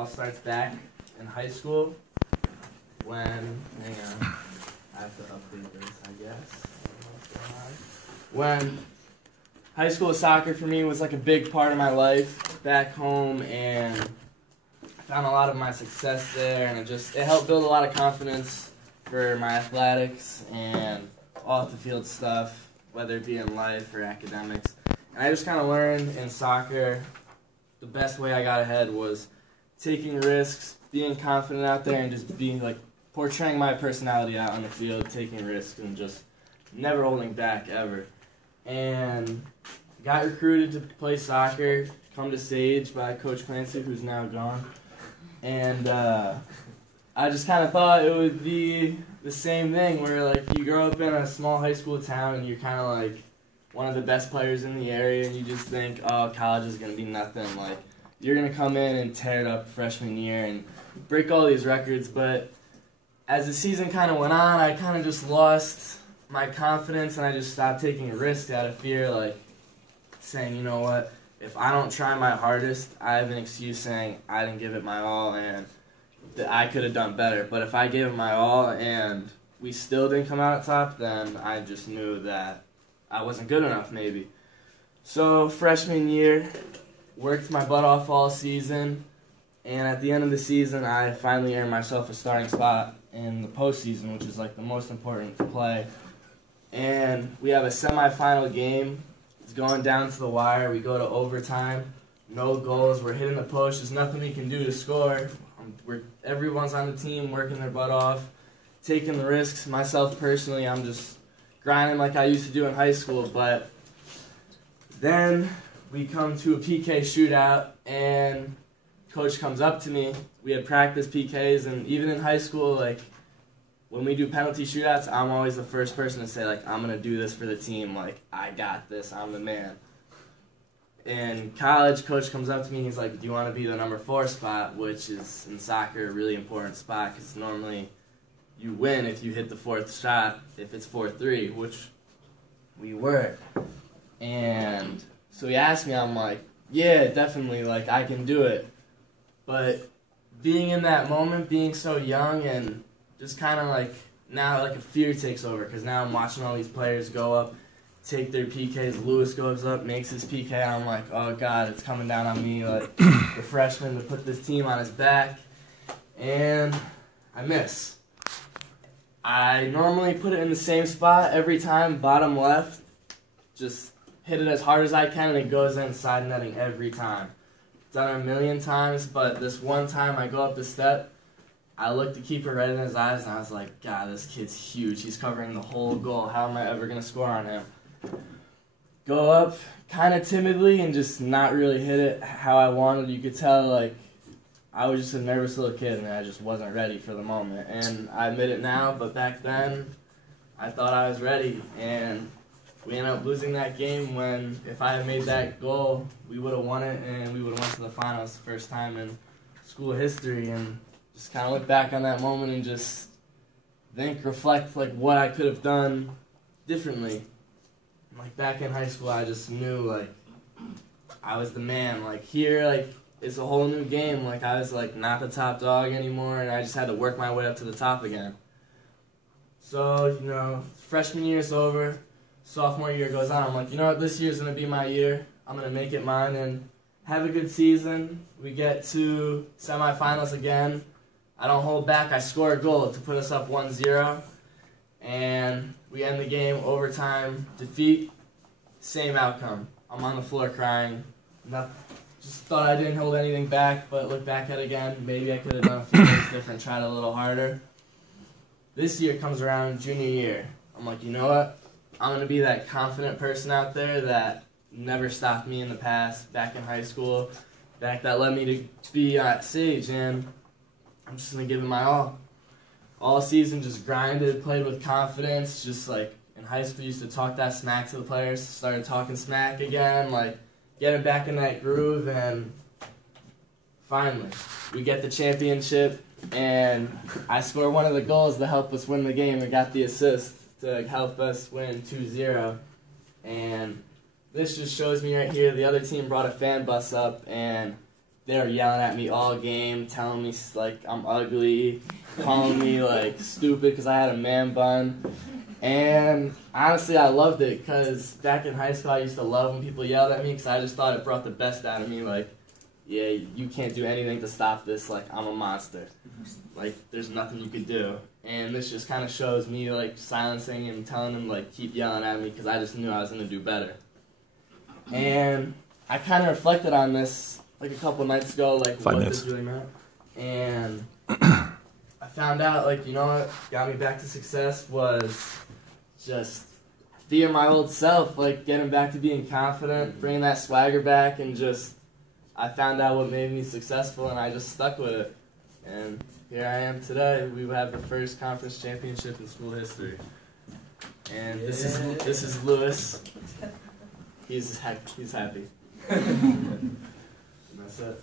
all starts back in high school when, hang on, I have to update this, I guess. When high school soccer for me was like a big part of my life back home, and I found a lot of my success there, and it helped build a lot of confidence for my athletics and off the field stuff, whether it be in life or academics. And I just kind of learned in soccer the best way I got ahead was taking risks, being confident out there, and just being like portraying my personality out on the field, taking risks, and just never holding back ever. And got recruited to play soccer, come to Sage by Coach Clancy, who's now gone. And I just kind of thought it would be the same thing where like you grow up in a small high school town and you're kind of like one of the best players in the area, and you just think, oh, college is going to be nothing. Like, you're going to come in and tear it up freshman year and break all these records. But as the season kind of went on, I kind of just lost my confidence, and I just stopped taking risks out of fear, like saying, you know what, if I don't try my hardest, I have an excuse saying I didn't give it my all and that I could have done better. But if I gave it my all and we still didn't come out top, then I just knew that I wasn't good enough, maybe. So freshman year, worked my butt off all season, and at the end of the season, I finally earned myself a starting spot in the postseason, which is like the most important to play. And we have a semifinal game. It's going down to the wire. We go to overtime. No goals. We're hitting the post. There's nothing we can do to score. Everyone's on the team working their butt off, taking the risks. Myself personally, I'm just grinding like I used to do in high school. But then we come to a PK shootout, and coach comes up to me. We had practice PKs, and even in high school, like, when we do penalty shootouts, I'm always the first person to say, like, I'm going to do this for the team. Like, I got this. I'm the man. In college, coach comes up to me, and he's like, do you want to be the number 4 spot, which is, in soccer, a really important spot, because normally you win if you hit the 4th shot, if it's 4-3, which we were. And so he asked me, I'm like, yeah, definitely, like, I can do it. But being in that moment, being so young, and just kind of like, now like a fear takes over, because now I'm watching all these players go up, take their PKs. Lewis goes up, makes his PK, and I'm like, oh God, it's coming down on me, like the freshman, to put this team on his back. And I miss. I normally put it in the same spot every time, bottom left, just hit it as hard as I can, and it goes inside netting every time. Done it a million times, but this one time I go up the step, I looked the keeper right in his eyes, and I was like, God, this kid's huge. He's covering the whole goal. How am I ever going to score on him? Go up kind of timidly and just not really hit it how I wanted. You could tell, like, I was just a nervous little kid, and I just wasn't ready for the moment. And I admit it now, but back then, I thought I was ready, and we ended up losing that game when, if I had made that goal, we would have won it, and we would have went to the finals the first time in school history. And just kind of look back on that moment and just reflect, like, what I could have done differently. Like, back in high school, I just knew, like, I was the man. Like, here, like, it's a whole new game. Like, I was, like, not the top dog anymore, and I just had to work my way up to the top again. So, you know, freshman year's over. Sophomore year goes on. I'm like, you know what, this year's going to be my year. I'm going to make it mine and have a good season. We get to semifinals again. I don't hold back. I score a goal to put us up 1-0. And we end the game, overtime, defeat, same outcome. I'm on the floor crying. Just thought I didn't hold anything back, but look back at it again. Maybe I could have done a few things different, tried a little harder. This year comes around, junior year. I'm like, you know what? I'm going to be that confident person out there that never stopped me in the past, back in high school, that led me to be at Sage, and I'm just going to give it my all. All season, just grinded, played with confidence, just like in high school, used to talk that smack to the players, started talking smack again, like getting back in that groove, and finally, we get the championship, and I score one of the goals to help us win the game and got the assist to help us win 2-0. And this just shows me right here, the other team brought a fan bus up, and they were yelling at me all game, telling me like I'm ugly, calling me like stupid because I had a man bun. And honestly, I loved it because back in high school, I used to love when people yelled at me because I just thought it brought the best out of me. Like, yeah, you can't do anything to stop this. Like, I'm a monster. Like, there's nothing you could do. And this just kind of shows me, like, silencing and telling them, like, keep yelling at me because I just knew I was going to do better. And I kind of reflected on this, like, a couple nights ago, like, what this really meant. And I found out, like, you know what got me back to success was just being my old self, like, getting back to being confident, bringing that swagger back, and just, I found out what made me successful, and I just stuck with it. And here I am today. We have the first conference championship in school history. And this is Lewis. He's happy. And that's it.